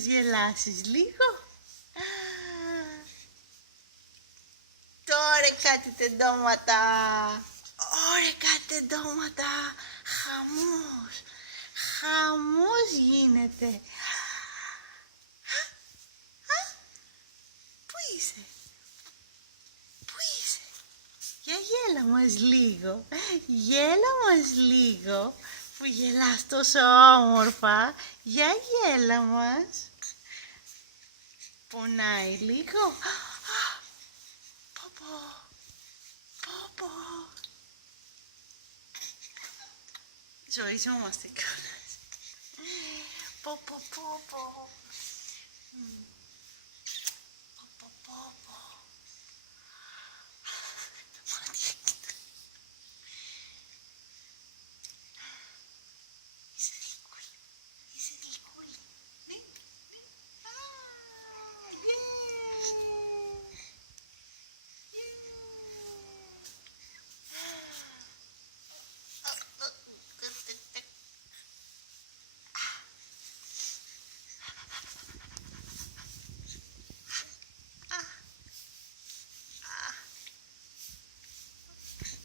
μας γελάσεις λίγο? Τώρα κάτι τεντώματα. Ωραία κάτι τεντώματα. Χαμός. Χαμός γίνεται. Πού είσαι? Πού είσαι? Για γέλα μας λίγο. Γέλα μας λίγο. Που γελάς τόσο όμορφα. Για γέλα μας. Πονάει λίγο. Πόπο. Πόπο. Ζωιζόμαστε κιόλας. Πόπο.